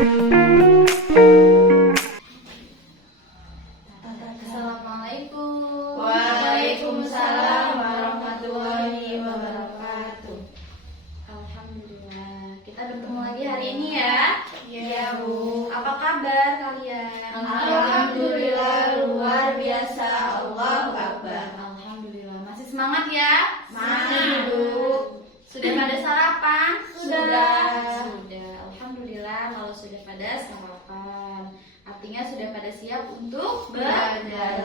Assalamualaikum. Waalaikumsalam warahmatullahi wabarakatuh. Alhamdulillah, kita bertemu lagi hari ini ya. Iya, Bu. Apa kabar kalian? Alhamdulillah luar biasa. Allahu Akbar. Alhamdulillah, masih semangat ya? Masih, Bu. Sudah pada sarapan? Sudah. Alhamdulillah kalau sudah pada sarapan. Artinya sudah pada siap untuk Belajar.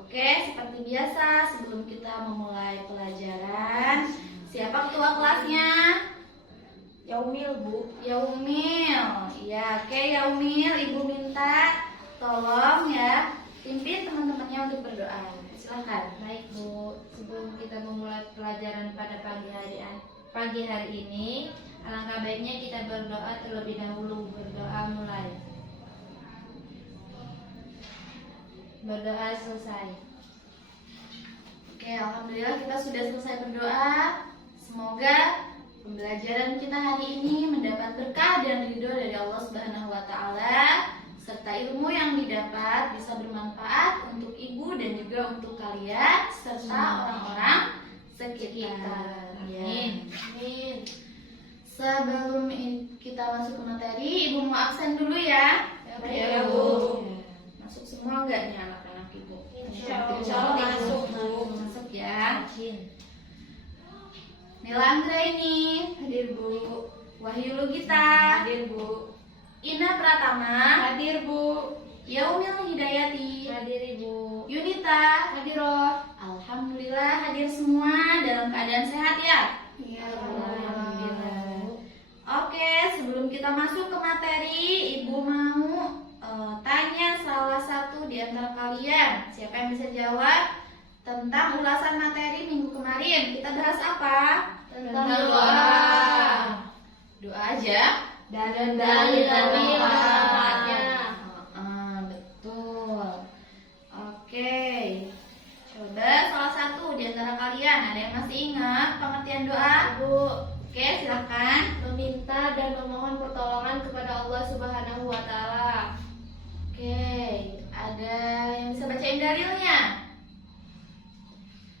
Oke, seperti biasa sebelum kita memulai pelajaran, siapa ketua kelasnya? Yaumil, Bu. Yaumil. Ya, oke Yaumil, Ibu minta tolong ya pimpin teman-temannya untuk berdoa. Silahkan. Baik Bu, sebelum kita memulai pelajaran pada pagi hari ini, alangkah baiknya kita berdoa terlebih dahulu. Berdoa mulai. Berdoa selesai. Oke, alhamdulillah kita sudah selesai berdoa. Semoga pembelajaran kita hari ini mendapat berkah dan ridho dari Allah Subhanahu wa taala, serta ilmu yang didapat bisa bermanfaat untuk ibu dan juga untuk kalian serta orang-orang sekitar. Amin. Amin. Sebelum kita masuk ke materi, Ibu mau absen dulu ya. Ya, Bu. Masuk semua enggak nih anak-anak Ibu? Insya Allah masuk, Bu. Masuk ya. Izin. Nila Anggraini, Hadir, Bu. Wahyu Lugita, Hadir, Bu. Ina Pratama, Hadir, Bu. Yaumil Hidayati, Hadir Ibu. Yunita, Hadiroh. alhamdulillah hadir semua dalam keadaan sehat ya. Ya, Alhamdulillah. Oke, sebelum kita masuk ke materi, Ibu mau tanya salah satu di antara kalian. Siapa yang bisa jawab tentang ulasan materi minggu kemarin? Kita bahas apa? Tentang doa. Doa aja. Dan dalil-dalil manfaatnya. Betul. Oke. Coba salah satu di antara kalian ada yang masih ingat pengertian doa? Bu, Oke, silakan. meminta dan memohon pertolongan kepada Allah Subhanahu wa taala. Oke, ada yang bisa bacain dalilnya?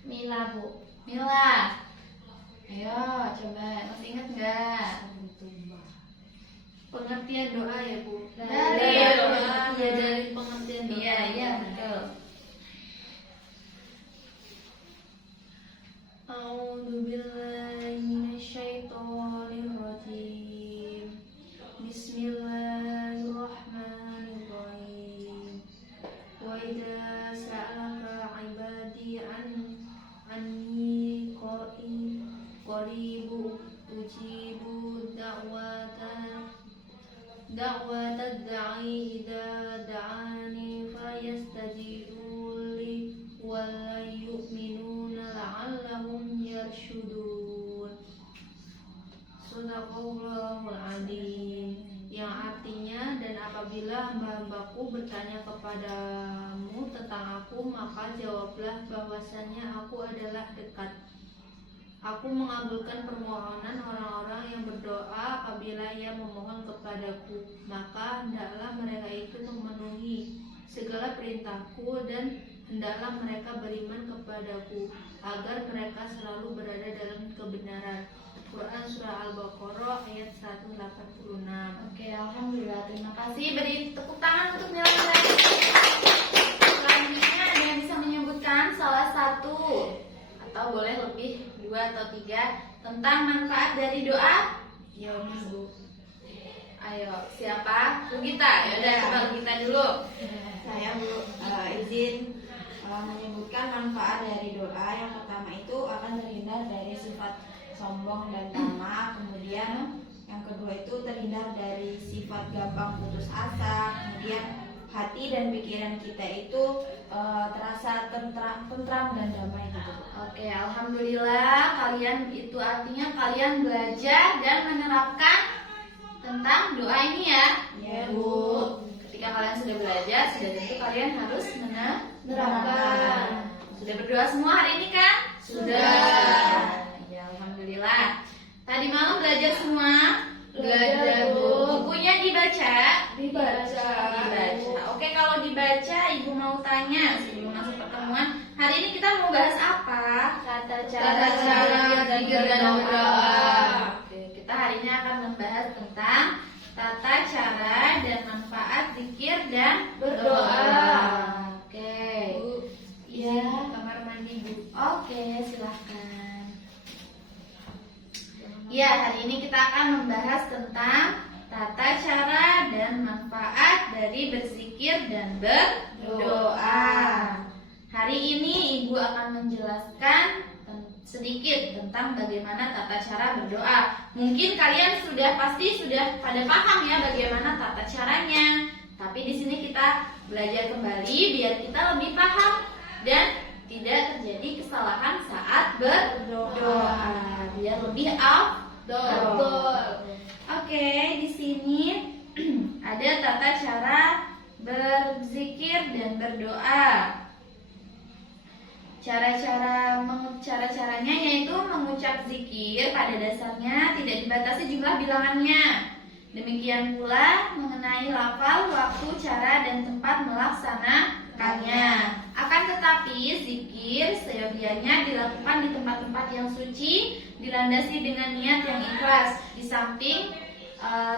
Mila, Bu. Mila. Ayo, coba. Masih ingat nggak? Pengertian doa ya, Bu. Dalil. Ya, dari pengertian doa. Iya, iya, betul. A'udzu billahi minasyaitonir rajim. Bismillahirrahmanirrahim. Wa idza sa'alaka 'ibadi anni qaribu ujibu da'watad da'i idza da'ani fayastajibu li wa la yu'minuna la'allahum yarshudun. Sadaqallahul adzim. Yang artinya, dan apabila hamba-hambaku bertanya kepadamu tentang aku, maka jawablah bahwasannya aku adalah dekat. Aku mengabulkan permohonan orang-orang yang berdoa apabila ia memohon kepadaku, maka hendaklah mereka itu memenuhi segala perintahku dan hendaklah mereka beriman kepadaku agar mereka selalu berada dalam kebenaran. Quran Surah Al-Baqarah ayat 186. Oke, alhamdulillah. Terima kasih. Beri tepuk tangan untuk Mila. Selanjutnya ada yang bisa menyebutkan salah satu atau boleh lebih 2 atau 3 tentang manfaat dari doa? Ya, Bu. Ayo, siapa? Lugita. Ya udah, coba Lugita dulu. Saya, Bu, izin menyebutkan manfaat dari doa. Yang pertama itu akan terhindar dari sifat sombong dan tamak. Kemudian yang kedua itu terhindar dari sifat gampang putus asa. Kemudian hati dan pikiran kita itu terasa tentram dan damai gitu. Oke, alhamdulillah kalian itu artinya kalian belajar dan menerapkan tentang doa ini ya. Ya, Bu. Ketika kalian sudah belajar, sudah tentu kalian harus menerapkan. Sudah berdoa semua hari ini kan? Sudah. Ya, alhamdulillah. Tadi malam belajar semua? Belajar, Bu. Bukunya dibaca? Dibaca. Oke, kalau dibaca, Ibu mau tanya sebelum masuk pertemuan. Hari ini kita mau bahas apa? Tata Tata cara berzikir dan berdoa. Oke, kita hari ini akan membahas tentang tata cara dan manfaat zikir dan berdoa. Oke. Bu, Iya. kamar mandi, Bu. Oke, silahkan. Ya, hari ini kita akan membahas tentang tata cara dan manfaat dari berzikir dan berdoa. Hari ini Ibu akan menjelaskan sedikit tentang bagaimana tata cara berdoa. Mungkin kalian pasti sudah pada paham ya bagaimana tata caranya. Tapi di sini kita belajar kembali biar kita lebih paham dan tidak terjadi kesalahan saat berdoa. Biar lebih afdol. Oke, di sini ada tata cara berzikir dan berdoa. Cara-caranya yaitu mengucap zikir pada dasarnya tidak dibatasi jumlah bilangannya. Demikian pula mengenai lafal, waktu, cara, dan tempat melaksanakannya. Akan tetapi zikir seyogianya dilakukan di tempat-tempat yang suci, dilandasi dengan niat yang ikhlas, di samping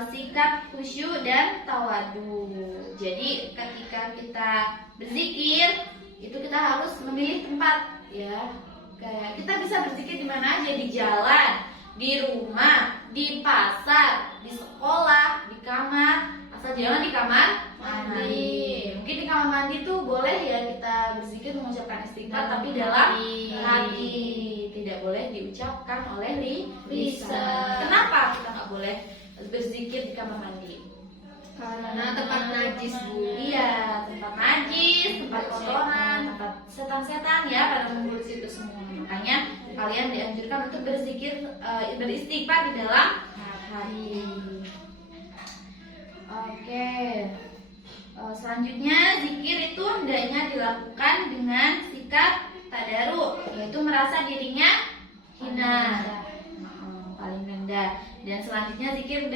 sikap khusyuk dan tawadu. Jadi ketika kita berzikir itu kita harus memilih tempat ya. Kayak kita bisa berzikir di mana aja, di jalan, di rumah, di pasar, di sekolah, di kamar, asal jangan di kamar mandi. Mungkin di kamar mandi tuh boleh ya kita berzikir mengucapkan istighfar tapi dalam hati. Tidak boleh diucapkan oleh lisan. Kenapa kita nggak boleh berzikir di kamar mandi? Karena tempat najis, Bu. Iya, tempat najis, tempat kotoran, tempat setan-setan ya pada mengumpul di situ semua. Makanya kalian dianjurkan untuk berzikir, beristighfar di dalam hati. Oke. Selanjutnya zikir itu hendaknya dilakukan dengan sikap tadaruk, yaitu merasa dirinya hina, paling rendah. Dan selanjutnya zikir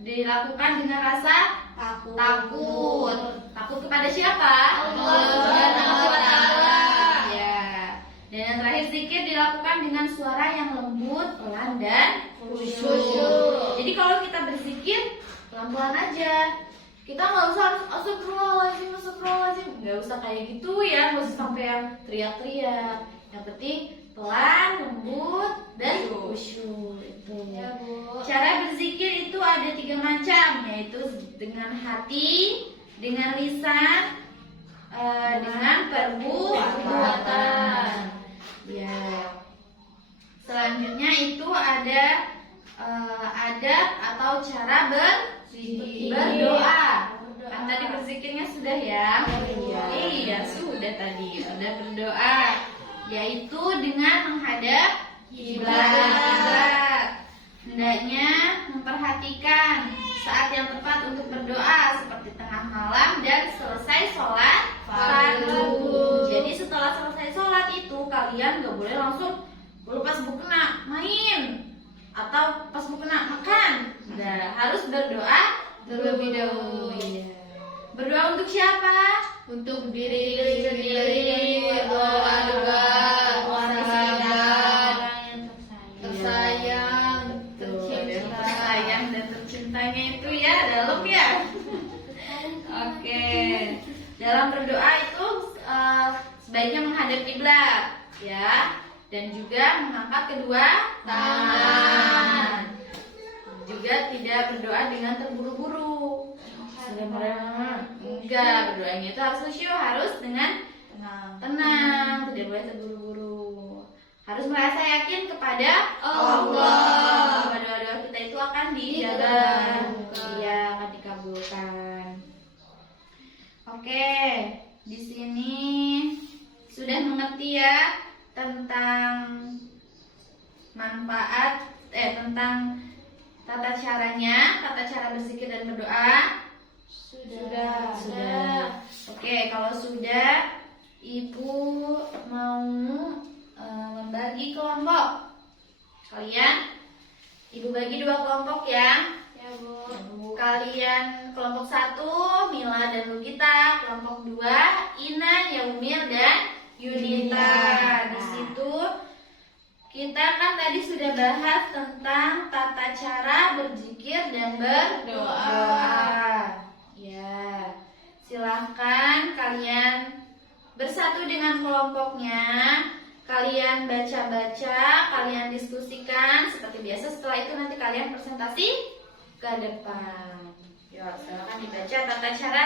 dilakukan dengan rasa takut. Takut kepada siapa? Allah Subhanahu wa Ta'ala. Ya. Dan yang terakhir zikir dilakukan dengan suara yang lembut, pelan dan khusyuk. Jadi kalau kita berzikir pelan-pelan aja. Kita nggak usah astagfirullahaladzim, nggak usah kayak gitu ya, nggak usah sampai yang teriak-teriak. Yang penting pelan, lembut, dan khusyuk itu. Ya, Bu. Cara berzikir itu ada 3 macam, yaitu dengan hati, dengan lisan, dengan perbuatan. Ya. Selanjutnya itu ada adab atau cara berdoa. Kan tadi berzikirnya sudah ya? Iya, sudah tadi. Ada berdoa, yaitu dengan menghadap kiblat. Hendaknya memperhatikan saat yang tepat untuk berdoa seperti tengah malam dan selesai sholat fardu. Jadi setelah selesai sholat itu kalian gak boleh langsung pas bukena main atau pas bukena makan. Nah, harus berdoa terlebih dahulu. Iya. Berdoa untuk siapa? Untuk diri sendiri, doa-doa, sahabat, tersayang, tersayang dan tercintanya itu ya dalam ya. Oke. Dalam berdoa itu sebaiknya menghadap kiblat ya, dan juga mengangkat kedua tangan. Juga tidak berdoa dengan terburu-buru. Enggak, berdoanya itu harus khusyuk, harus dengan tenang, tidak boleh terburu-buru. Harus merasa yakin kepada Allah bahwa doa-doa kita itu akan dijabah, iya, akan dikabulkan. Oke, di sini sudah mengerti ya tentang manfaat tentang tata caranya, tata cara berzikir dan berdoa. Sudah. Oke, kalau sudah, Ibu mau membagi kelompok. Kalian, Ibu bagi 2 kelompok ya. Ya, Bu. kalian kelompok 1 Mila dan Lugita, kelompok 2 Ina, Yaumil dan Yunita. Di situ kita kan tadi sudah bahas tentang tata cara berzikir dan berdoa. Ya, silahkan kalian bersatu dengan kelompoknya. Kalian baca-baca, kalian diskusikan seperti biasa. Setelah itu nanti kalian presentasi ke depan. Yuk, silahkan dibaca tata cara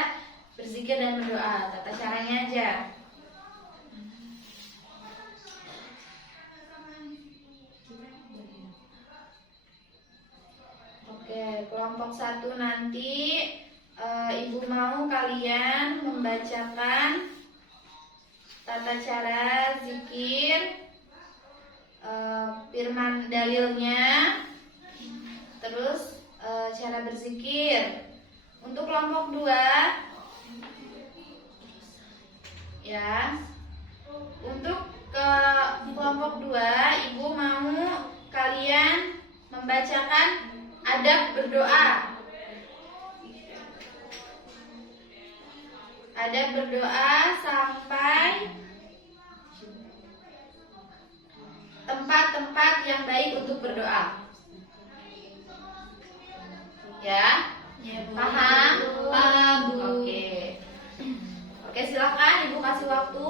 berzikir dan berdoa. Tata caranya aja. Oke, kelompok 1 nanti Ibu mau kalian membacakan tata cara zikir, firman dalilnya, terus cara berzikir. Untuk kelompok 2 ya. Untuk ke kelompok 2 Ibu mau kalian membacakan adab berdoa. Adab berdoa sampai tempat-tempat yang baik untuk berdoa. Ya? Ya, Bu. Paham? Paham, Bu. Oke, silakan Ibu kasih waktu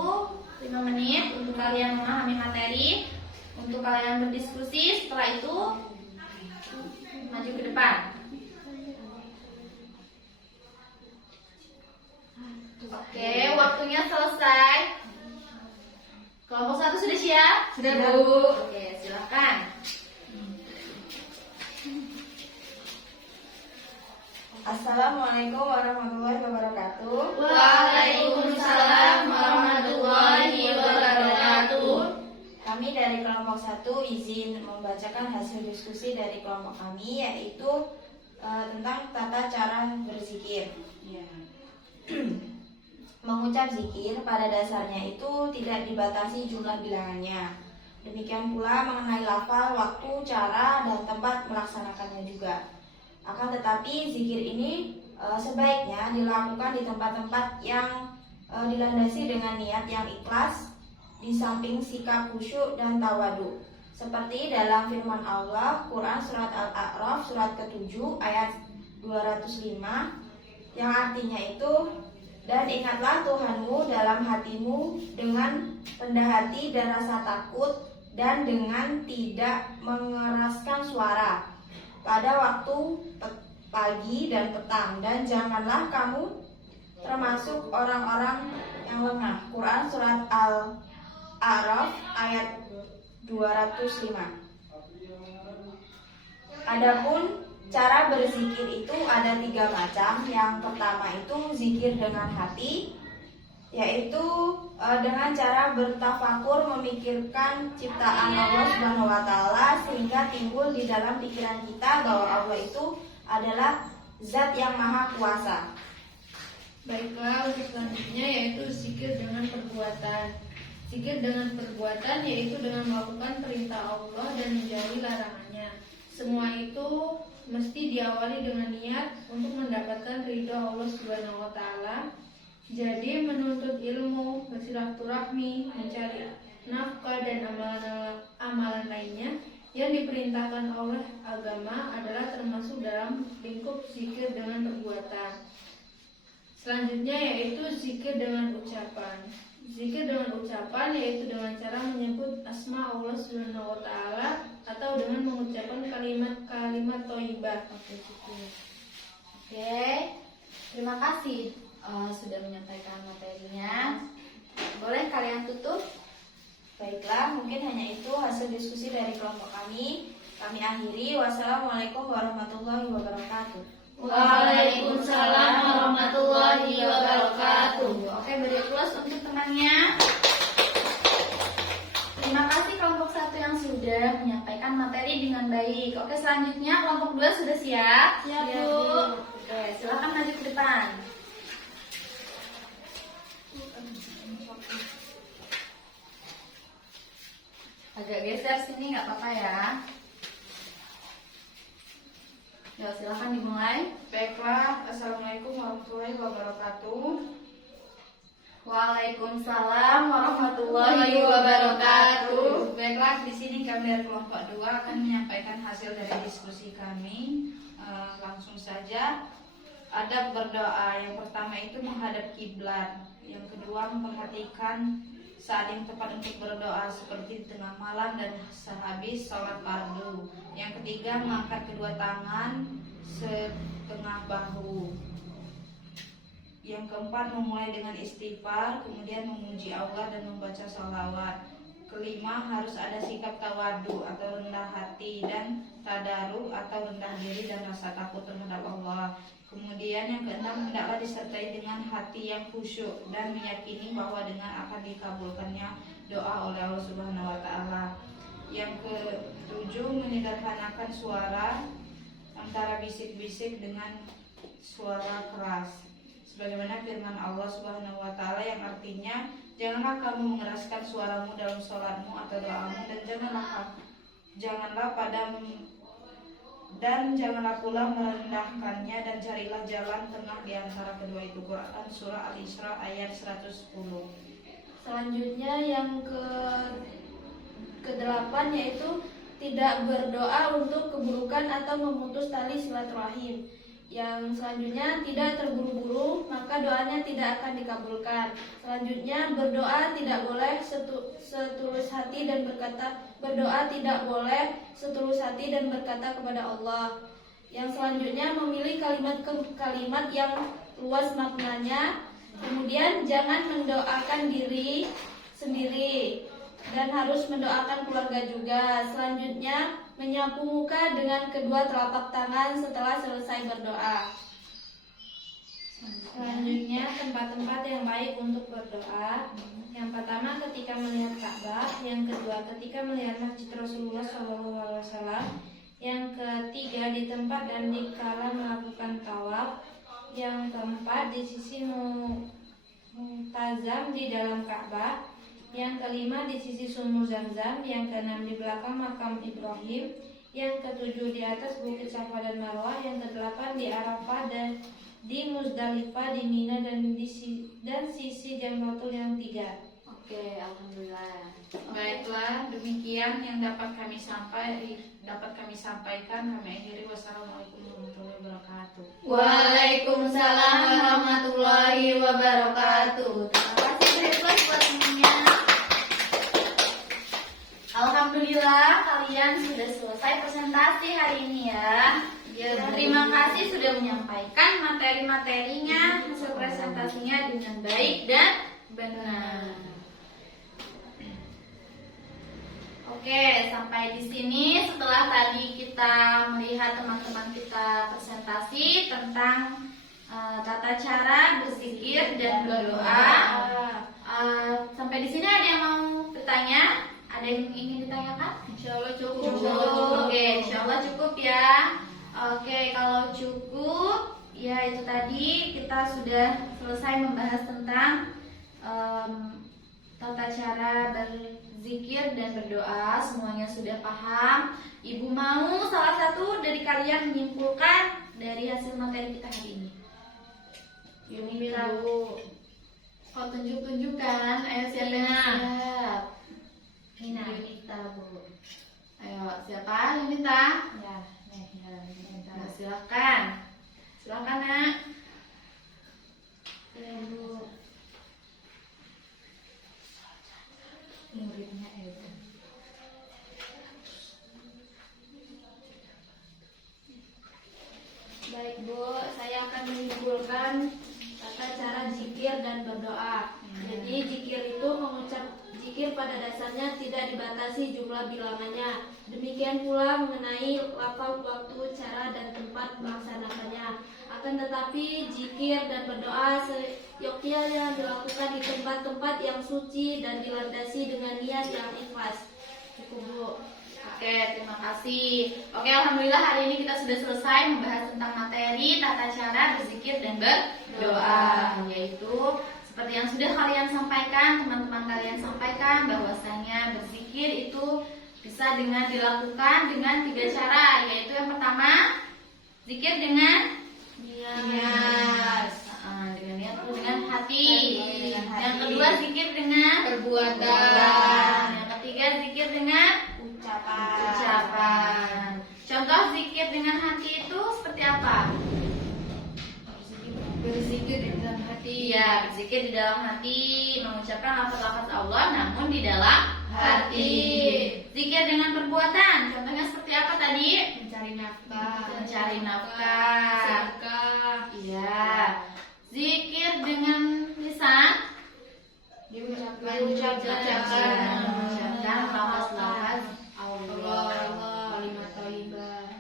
5 menit untuk kalian memahami materi, untuk kalian berdiskusi. Setelah itu maju ke depan. Oke, waktunya selesai. Kelompok 1 sudah siap? Sudah, Bu. Oke, silakan. Assalamualaikum warahmatullahi wabarakatuh. Waalaikumsalam warahmatullahi wabarakatuh. Kami dari kelompok 1 izin membacakan hasil diskusi dari kelompok kami, yaitu tentang tata cara berzikir. Mengucap zikir pada dasarnya itu tidak dibatasi jumlah bilangannya. Demikian pula mengenai lafal, waktu, cara, dan tempat melaksanakannya juga. Akan tetapi zikir ini sebaiknya dilakukan di tempat-tempat yang dilandasi dengan niat yang ikhlas, di samping sikap khusyuk dan tawadu. Seperti dalam firman Allah, Quran Surat Al-A'raf Surat ke-7 ayat 205, yang artinya itu, dan ingatlah Tuhanmu dalam hatimu dengan rendah hati dan rasa takut, dan dengan tidak mengeraskan suara pada waktu pagi dan petang, dan janganlah kamu termasuk orang-orang yang lengah. Quran Surat Al-A'raf ayat 205. Adapun cara berzikir itu ada 3 macam. Yang pertama itu zikir dengan hati, yaitu dengan cara bertafakur memikirkan ciptaan Allah Subhanahu wa taala, sehingga timbul di dalam pikiran kita bahwa Allah itu adalah zat yang maha kuasa. Baiklah, untuk selanjutnya yaitu zikir dengan perbuatan. Zikir dengan perbuatan yaitu dengan melakukan perintah Allah dan menjauhi larangannya. Semua itu mesti diawali dengan niat untuk mendapatkan ridho Allah Subhanahu wa taala. Jadi menuntut ilmu, bersilaturahmi, mencari nafkah dan amalan lainnya yang diperintahkan oleh agama adalah termasuk dalam lingkup zikir dengan perbuatan. Selanjutnya yaitu zikir dengan ucapan. Zikir dengan ucapan yaitu dengan cara menyebut asma Allah Subhanahu wa taala atau dengan mengucapkan kalimat-kalimat thayyibah. Oke, terima kasih sudah menyampaikan materinya. Boleh kalian tutup? Baiklah, mungkin hanya itu hasil diskusi dari kelompok kami. Kami akhiri. Wassalamualaikum warahmatullahi wabarakatuh. Waalaikumsalam warahmatullahi wabarakatuh. Oke, beri plus untuk temannya. Terima kasih kelompok 1 yang sudah menyampaikan materi dengan baik. Oke, selanjutnya kelompok 2 sudah siap? Siap, Bu. Oke, silakan maju ke depan. Agak geser sini nggak apa-apa ya. Ya, silakan dimulai. Baiklah, Assalamualaikum warahmatullahi wabarakatuh. Waalaikumsalam warahmatullahi wabarakatuh. Baiklah, di sini kami dari kelompok 2 akan menyampaikan hasil dari diskusi kami. Langsung saja. Adab berdoa. Yang pertama itu menghadap kiblat. Yang kedua memperhatikan saat yang tepat untuk berdoa seperti di tengah malam dan sehabis sholat fardu. Yang ketiga mengangkat kedua tangan setengah bahu. Yang keempat memulai dengan istighfar, kemudian memuji Allah dan membaca sholawat. Kelima harus ada sikap tawadu atau rendah hati dan tadaru atau rendah diri dan rasa takut terhadap Allah. Kemudian yang keenam hendaklah disertai dengan hati yang khusyuk dan meyakini bahwa dengan akan dikabulkannya doa oleh Allah Subhanahu wa taala. Yang ketujuh menyederhanakan suara antara bisik-bisik dengan suara keras. Sebagaimana firman Allah Subhanahu wa taala yang artinya, janganlah kamu mengeraskan suaramu dalam sholatmu atau doamu dan janganlah pula merendahkannya, dan carilah jalan tengah di antara kedua itu. Quran surah Al-Isra ayat 110. Selanjutnya yang ke-8 yaitu tidak berdoa untuk keburukan atau memutus tali silaturahim. Yang selanjutnya tidak terburu-buru, maka doanya tidak akan dikabulkan. Selanjutnya berdoa tidak boleh setulus hati dan berkata kepada Allah. Yang selanjutnya memilih kalimat yang luas maknanya. Kemudian jangan mendoakan diri sendiri dan harus mendoakan keluarga juga. Selanjutnya menyapu muka dengan kedua telapak tangan setelah selesai berdoa. Selanjutnya tempat-tempat yang baik untuk berdoa. Yang pertama ketika melihat Ka'bah, yang kedua ketika melihat Masjid Rasulullah SAW, yang ketiga di tempat dan dikala melakukan tawaf, yang keempat di sisi multazam di dalam Ka'bah, yang kelima di sisi sumur Zamzam, yang keenam di belakang makam Ibrahim, yang ketujuh di atas bukit Safa dan Marwah, yang kedelapan di Arafah dan di Muzdalifah, di Mina dan sisi Jamratul yang 3. Oke, alhamdulillah. Baiklah, demikian yang dapat kami sampaikan. Kami akhiri. Wassalamualaikum warahmatullahi wabarakatuh. Waalaikumsalam warahmatullahi wabarakatuh. Terima kasih Ridwan buat semuanya. Alhamdulillah kalian sudah selesai presentasi hari ini ya. Terima kasih sudah menyampaikan materi-materinya, hasil presentasinya dengan baik dan benar. Oke, sampai di sini setelah tadi kita melihat teman-teman kita presentasi tentang tata cara berzikir dan berdoa. Sampai di sini ada yang mau bertanya? Ada yang ingin ditanyakan? Insya Allah cukup. Oke, insya Allah cukup ya. Oke, kalau cukup, ya itu tadi kita sudah selesai membahas tentang tata cara berzikir dan berdoa. Semuanya sudah paham. Ibu mau salah satu dari kalian menyimpulkan dari hasil materi kita hari ini. Yunita. Oh, tunjuk-tunjukkan. Ayo siapa yang siap? Yunita, Bu. Ayo, siapa? Yunita? Ya, Nah, silakan. Silakan, Nak. ya Bu. Muridnya Eda. Baik Bu, saya akan menyimpulkan tata cara zikir dan berdoa. Jadi zikir itu zikir pada dasarnya tidak dibatasi jumlah bilangannya. Demikian pula mengenai lafaz, waktu, cara dan tempat melaksanakannya. Akan tetapi zikir dan berdoa seyogyanya dilakukan di tempat-tempat yang suci dan dilandasi dengan niat yang ikhlas. Cukup Bu. Oke, terima kasih. Oke, alhamdulillah hari ini kita sudah selesai membahas tentang materi tata cara berzikir dan berdoa, yaitu seperti yang sudah kalian sampaikan, teman-teman kalian sampaikan bahwasanya berzikir itu bisa dilakukan dengan 3 cara, yaitu yang pertama zikir dengan berzikir di dalam hati. Iya, berzikir di dalam hati, mengucapkan lafaz-lafaz Allah namun di dalam hati. Zikir dengan perbuatan, contohnya seperti apa tadi? Mencari nafkah. Mencari nafkah. Sedekah. Iya. Zikir dengan lisan, mengucapkan lafaz-lafaz Allah. Kalimat thayyibah.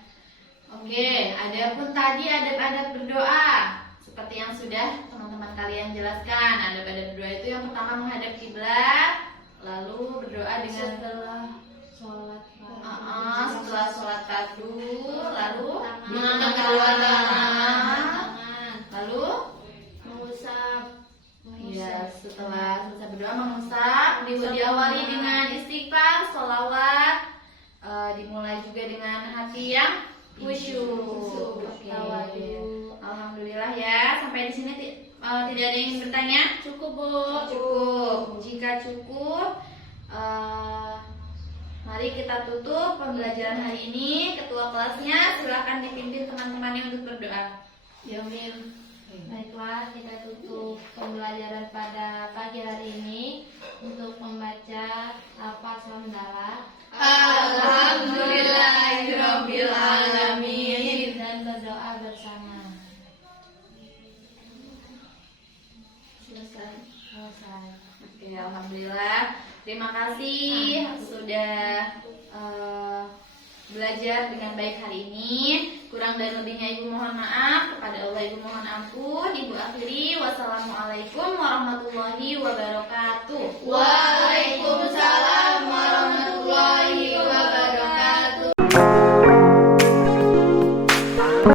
Oke, adapun tadi adab-adab berdoa seperti yang sudah teman-teman kalian jelaskan. Adab-adab berdoa itu yang pertama menghadap kiblat, lalu berdoa dengan setelah sholat fardu, lalu mengangkat kedua tangan, lalu Mengusap. ya setelah selesai berdoa mengusap, diawali dengan istighfar, sholawat, dimulai juga dengan hati yang khusyuk. Oke. Alhamdulillah ya, sampai di sini tidak ada yang ingin bertanya? Cukup, Bu. Cukup. Jika cukup, mari kita tutup pembelajaran hari ini. Ketua kelasnya silahkan dipimpin teman-temannya untuk berdoa. Yamil. Baiklah, kita tutup pembelajaran pada pagi hari ini untuk membaca lafaz hamdalah. Alhamdulillahirabbil alamin. Dan berdoa bersama. Selesai. Oke, alhamdulillah. Terima kasih sudah belajar dengan baik hari ini. Kurang dan lebihnya Ibu mohon maaf. Kepada Allah Ibu mohon ampun. Ibu akhiri. Wassalamualaikum warahmatullahi wabarakatuh. Waalaikumsalam warahmatullahi wabarakatuh.